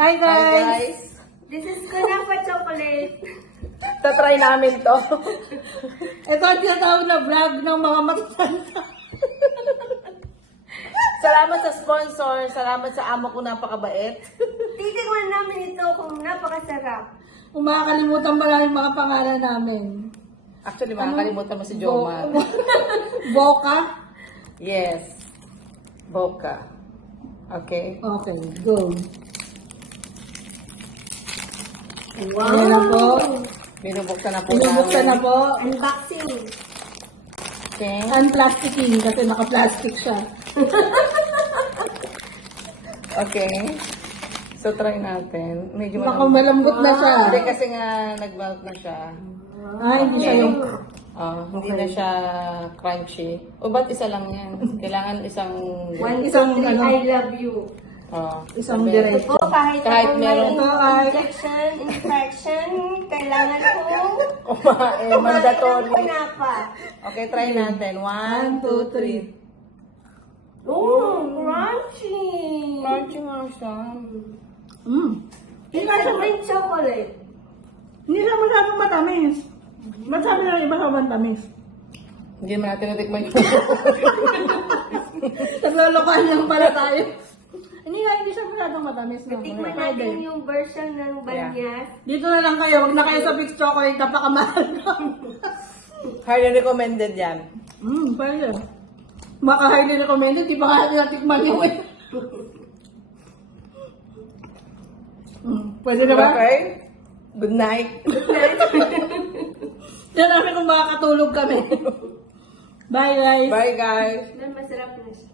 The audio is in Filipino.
Hi guys! guys! This is Kunafa Chocolate. Tatry namin to. Ito ang tinatawag na vlog ng mga matatanda. Salamat sa sponsor. Salamat sa amo ko napakabait. Titikman namin ito kung napakasarap. Kung makakalimutan ba namin mga pangalan namin. Actually, makakalimutan mo si Jomar. Boca? Yes. Boca. Okay. Okay, go. Wow! Ayan na po. Binubuksan na po Binubuksan na namin. po. Unboxing. Okay. Unplasticking kasi naka-plastic siya. Okay. So, try natin. Medyo Baka malambot na siya. Hindi kasi nga nag-melt na siya. Hindi siya yung... Hindi na siya crunchy. O ba't isa lang yan? Kailangan isang... Isang Three, ano? I love you. Isang sabi- diretso. Ito, kahit Kahit ako meron- may Ito ay- infection, kailangan ko Kumain. Mandatory. kunapa. Okay, try natin. 1, 2, 3. Oh, crunchy! Crunchy nga siya. It's a mint chocolate. Hindi siya masyadong matamis. Ba't sabi na iba sa tamis? Hindi naman natin natikman yun. Naglolokohan lang pala tayo. Hindi siya masyadong matamis. No? Tikman Pwede. natin yung version ng banyas. Dito na lang kayo. Huwag na kayo sa Fix Chocolate. Napakamahal na. Highly recommended yan. Pwede. Baka highly recommended. Di ba nga natikman yung Pwede na ba? Okay? Good night. Yan namin kung makakatulog kami. Bye guys. Bye guys. Masarap na siya.